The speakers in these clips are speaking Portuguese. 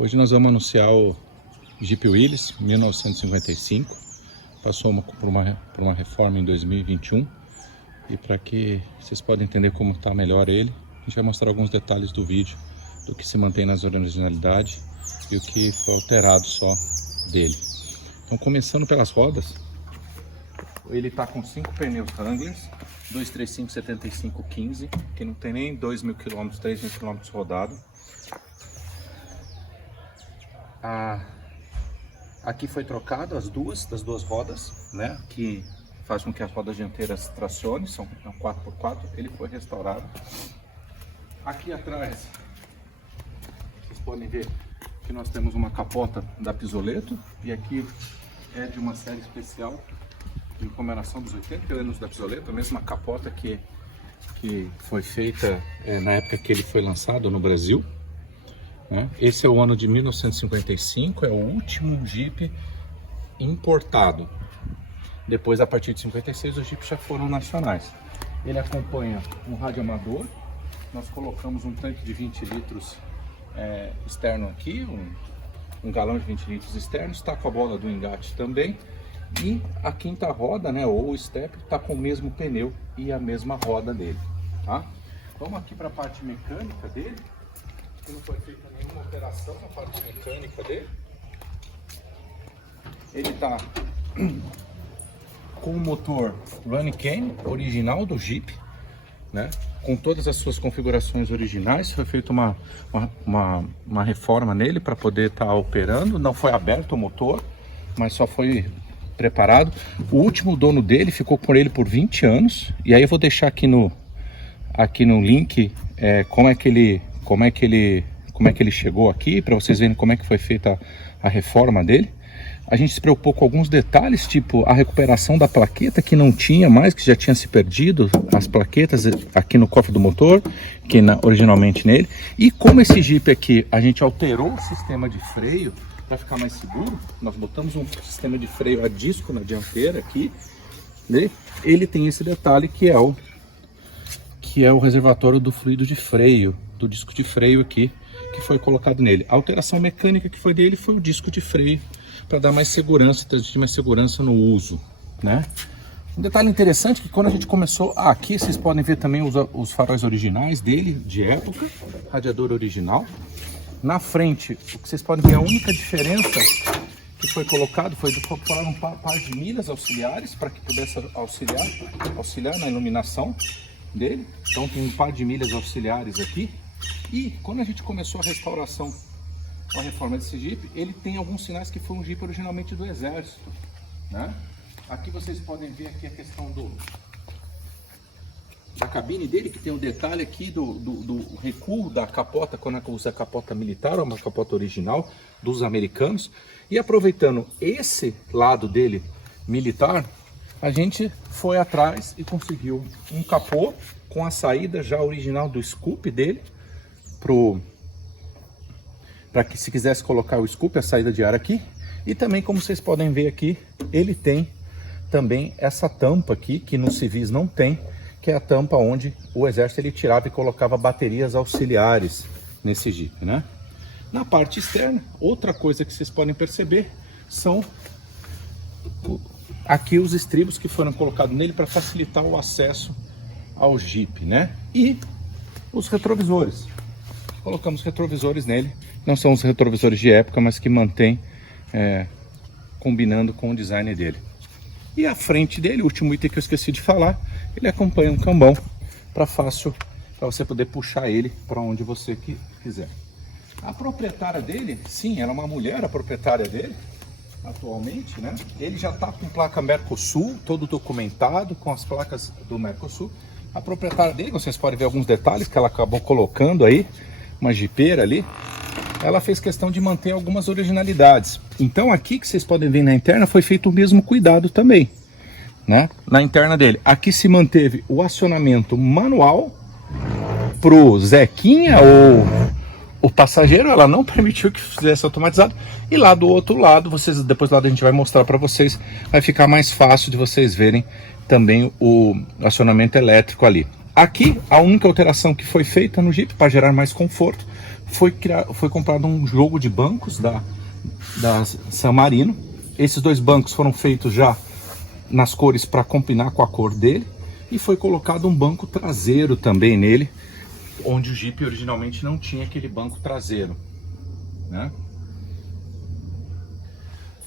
Hoje nós vamos anunciar o Jeep Willys 1955. Passou por uma reforma em 2021. E para que vocês possam entender como está melhor ele, a gente vai mostrar alguns detalhes do vídeo, do que se mantém nas originalidades e o que foi alterado só dele. Então, começando pelas rodas, ele está com 5 pneus Wranglers 235/75/15, que não tem nem 2.000 km, 3.000 km rodado. Aqui foi trocado das duas rodas, né? Que faz com que as rodas dianteiras tracionem, são 4x4, ele foi restaurado. Aqui atrás, vocês podem ver que nós temos uma capota da Pisoletto, e aqui é de uma série especial de comemoração dos 80 anos da Pisoletto, a mesma capota que foi feita na época que ele foi lançado no Brasil. Esse é o ano de 1955, é o último Jeep importado. Depois, a partir de 56, os Jeeps já foram nacionais. Ele acompanha um rádio amador. Nós colocamos um tanque de 20 litros externo aqui, um galão de 20 litros externo. Está com a bola do engate também. E a quinta roda, né, ou o step, está com o mesmo pneu e a mesma roda dele. Tá? Vamos aqui para a parte mecânica dele. Que não foi feita nenhuma operação na parte mecânica dele. Ele está com o motor Running Cane original do Jeep, né? Com todas as suas configurações originais. Foi feita uma reforma nele para poder estar operando. Não foi aberto o motor, mas só foi preparado. O último dono dele ficou com ele por 20 anos. E aí eu vou deixar aqui no link como é que ele chegou aqui, para vocês verem como é que foi feita a reforma dele. A gente se preocupou com alguns detalhes, tipo a recuperação da plaqueta, que não tinha mais, que já tinha se perdido as plaquetas aqui no cofre do motor, que originalmente nele. E como esse Jeep aqui, a gente alterou o sistema de freio para ficar mais seguro. Nós botamos um sistema de freio a disco na dianteira aqui, né? Ele tem esse detalhe que é o reservatório do fluido de freio, do disco de freio aqui, que foi colocado nele. A alteração mecânica que foi dele foi o disco de freio, para dar mais segurança, transmitir mais segurança no uso, né? Um detalhe interessante é que quando a gente começou, aqui vocês podem ver também os faróis originais dele, de época, radiador original. Na frente, o que vocês podem ver, a única diferença que foi colocado foi colocar um par de milhas auxiliares, para que pudesse auxiliar na iluminação dele. Então tem um par de milhas auxiliares aqui. E quando a gente começou a restauração, a reforma desse Jeep, ele tem alguns sinais que foi um Jeep originalmente do Exército, né? Aqui vocês podem ver aqui a questão da cabine dele, que tem um detalhe aqui do recuo da capota, quando usa a capota militar, ou uma capota original dos americanos. E aproveitando esse lado dele militar, a gente foi atrás e conseguiu um capô com a saída já original do scoop dele, para que se quisesse colocar o scoop, a saída de ar aqui. E também, como vocês podem ver aqui, ele tem também essa tampa aqui, que nos civis não tem, que é a tampa onde o exército ele tirava e colocava baterias auxiliares nesse Jeep, né? Na parte externa, outra coisa que vocês podem perceber são aqui os estribos que foram colocados nele para facilitar o acesso ao Jeep, né? E os retrovisores. Colocamos retrovisores nele. Não são os retrovisores de época, mas que mantém combinando com o design dele. E a frente dele, o último item que eu esqueci de falar, ele acompanha um cambão para você poder puxar ele para onde você quiser. A proprietária dele, sim, ela é uma mulher, a proprietária dele, atualmente, né? Ele já está com placa Mercosul, todo documentado com as placas do Mercosul. A proprietária dele, vocês podem ver alguns detalhes que ela acabou colocando aí, uma jipeira ali. Ela fez questão de manter algumas originalidades. Então aqui que vocês podem ver na interna foi feito o mesmo cuidado também, né? Na interna dele. Aqui se manteve o acionamento manual pro Zequinha ou o passageiro. Ela não permitiu que fizesse automatizado. E lá do outro lado, depois lá a gente vai mostrar para vocês, vai ficar mais fácil de vocês verem também o acionamento elétrico ali. Aqui, a única alteração que foi feita no Jeep para gerar mais conforto foi comprado um jogo de bancos da San Marino. Esses dois bancos foram feitos já nas cores para combinar com a cor dele, e foi colocado um banco traseiro também nele, onde o Jeep originalmente não tinha aquele banco traseiro, né?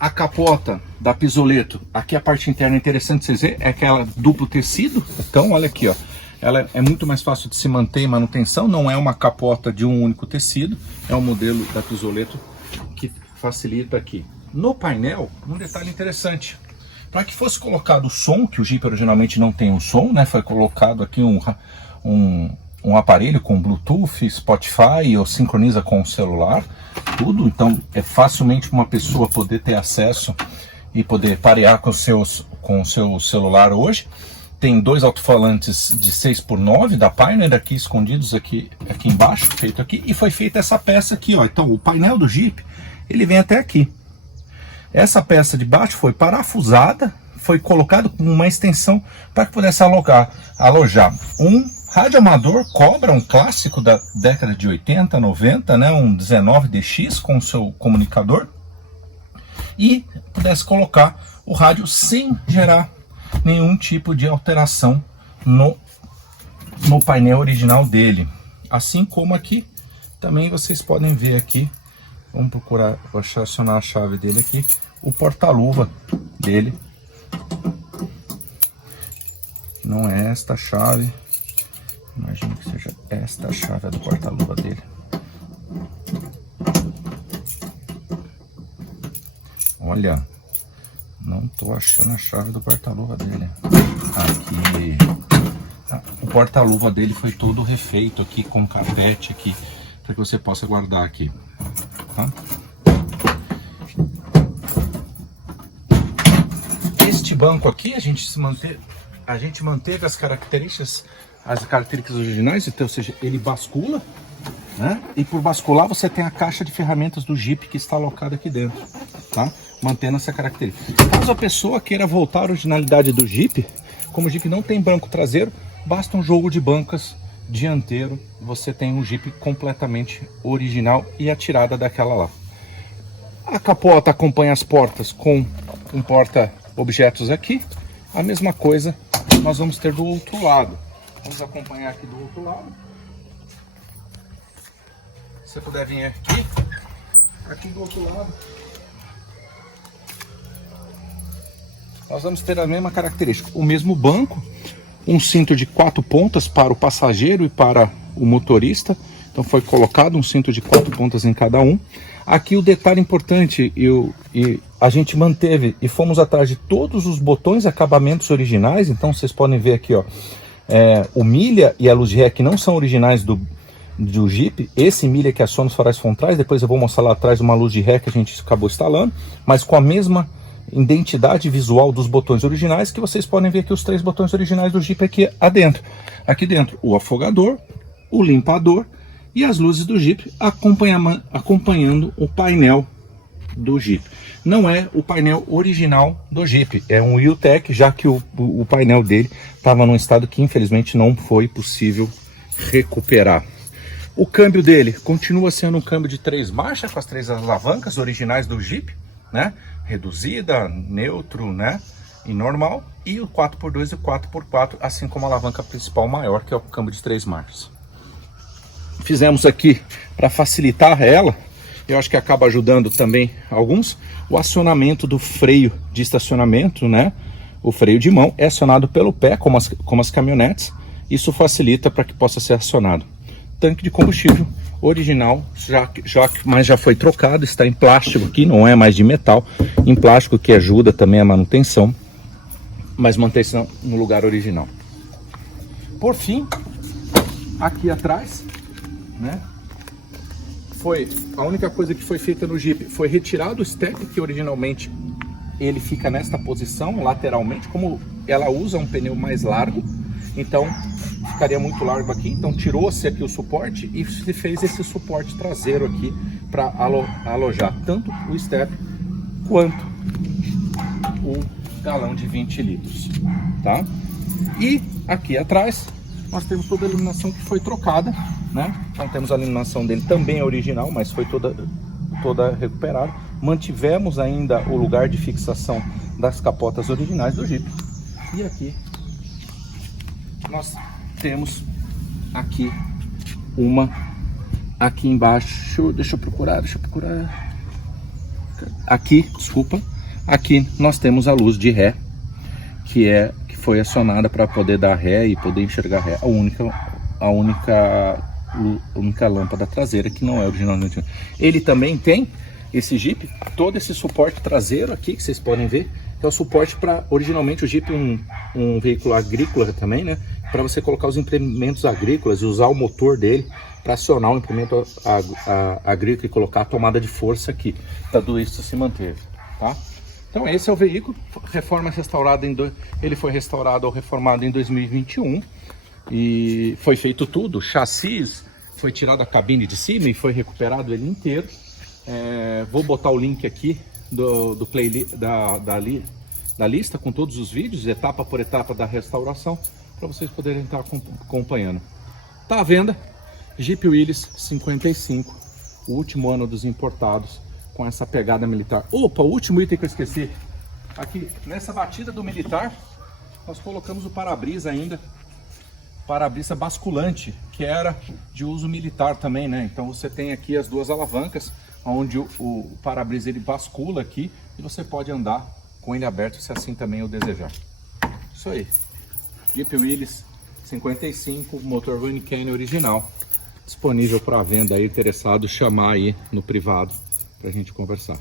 A capota da Pisoletto, aqui a parte interna interessante vocês verem, é aquela duplo tecido. Então olha aqui, ó, ela é muito mais fácil de se manter em manutenção, não é uma capota de um único tecido, é um modelo da Pisoletto que facilita aqui. No painel, um detalhe interessante, para que fosse colocado o som, que o Jeep originalmente não tem um som, né, foi colocado aqui um aparelho com Bluetooth, Spotify, ou sincroniza com o celular, tudo. Então é facilmente uma pessoa poder ter acesso e poder parear com o seu celular hoje. Tem dois alto-falantes de 6x9 da Pioneer aqui escondidos aqui embaixo, feito aqui, e foi feita essa peça aqui, ó. Então o painel do Jeep, ele vem até aqui. Essa peça de baixo foi parafusada, foi colocado com uma extensão para que pudesse alojar um rádio amador Cobra, um clássico da década de 80, 90, né, um 19DX com o seu comunicador, e pudesse colocar o rádio sem gerar nenhum tipo de alteração no painel original dele. Assim como aqui, também vocês podem ver aqui, vamos procurar, vou acionar a chave dele aqui, o porta-luva dele. Não é esta chave, imagino que seja esta a chave do porta-luva dele. Olha, não tô achando a chave do porta-luva dele. Aqui, o porta-luva dele foi todo refeito aqui com carpete aqui, para que você possa guardar aqui, tá? Este banco aqui a gente manteve as características originais, então, ou seja, ele bascula, né? E por bascular você tem a caixa de ferramentas do Jeep que está alocada aqui dentro, tá? Mantendo essa característica. Caso a pessoa queira voltar à originalidade do Jeep, como o Jeep não tem banco traseiro, basta um jogo de bancas dianteiro, você tem um Jeep completamente original e a tirada daquela lá. A capota acompanha as portas com um porta-objetos aqui. A mesma coisa nós vamos ter do outro lado. Vamos acompanhar aqui do outro lado. Se você puder vir aqui do outro lado, nós vamos ter a mesma característica, o mesmo banco, um cinto de 4 pontas para o passageiro e para o motorista. Então foi colocado um cinto de 4 pontas em cada um. Aqui o detalhe importante, a gente manteve e fomos atrás de todos os botões e acabamentos originais. Então vocês podem ver aqui, ó, o milha e a luz de ré que não são originais do Jeep. Esse milha que aciona os faróis frontais, depois eu vou mostrar lá atrás uma luz de ré que a gente acabou instalando, mas com a mesma identidade visual dos botões originais, que vocês podem ver aqui os 3 botões originais do Jeep aqui adentro. Aqui dentro o afogador, o limpador e as luzes do Jeep acompanhando o painel do Jeep. Não é o painel original do Jeep, é um Wheeltech, já que o painel dele estava num estado que infelizmente não foi possível recuperar. O câmbio dele continua sendo um câmbio de 3 marchas, com as 3 alavancas originais do Jeep, né? Reduzida, neutro, né? E normal, e o 4x2 e o 4x4, assim como a alavanca principal maior, que é o câmbio de 3 marchas. Fizemos aqui, para facilitar ela, eu acho que acaba ajudando também alguns, o acionamento do freio de estacionamento, né? O freio de mão é acionado pelo pé, como as caminhonetes. Isso facilita para que possa ser acionado. Tanque de combustível original, mas já foi trocado, está em plástico aqui, não é mais de metal, em plástico, que ajuda também a manutenção, mas mantém-se no lugar original. Por fim, aqui atrás, né, a única coisa que foi feita no Jeep foi retirar o step, que originalmente ele fica nesta posição lateralmente, como ela usa um pneu mais largo, então ficaria muito largo aqui, então tirou-se aqui o suporte e se fez esse suporte traseiro aqui para alojar tanto o step quanto o galão de 20 litros, tá? E aqui atrás nós temos toda a iluminação que foi trocada, né? Então temos a iluminação dele também original, mas foi toda recuperada. Mantivemos ainda o lugar de fixação das capotas originais do Jeep. E aqui nós temos aqui aqui embaixo, deixa eu procurar. Aqui, desculpa. Aqui nós temos a luz de ré, que foi acionada para poder dar ré e poder enxergar ré. A única lâmpada traseira que não é originalmente. Ele também tem, esse Jeep, todo esse suporte traseiro aqui que vocês podem ver, que é o suporte para, originalmente o Jeep um veículo agrícola também, né? Para você colocar os implementos agrícolas e usar o motor dele para acionar o implemento agrícola e colocar a tomada de força aqui. Tudo isso se manteve, tá? Então esse é o veículo, reforma restaurada ele foi restaurado ou reformado em 2021 e foi feito tudo, chassis, foi tirado a cabine de cima e foi recuperado ele inteiro. Vou botar o link aqui da lista com todos os vídeos, etapa por etapa da restauração, para vocês poderem estar acompanhando. Tá à venda, Jeep Willys 55, o último ano dos importados, com essa pegada militar. Opa, o último item que eu esqueci. Aqui, nessa batida do militar, nós colocamos o para-brisa ainda. Para-brisa basculante, que era de uso militar também, né? Então você tem aqui as duas alavancas, onde o para-brisa ele bascula aqui e você pode andar com ele aberto se assim também o desejar. Isso aí. Jeep Willys 55, motor Running Canyon original. Disponível para venda aí, interessado, chamar aí no privado pra gente conversar.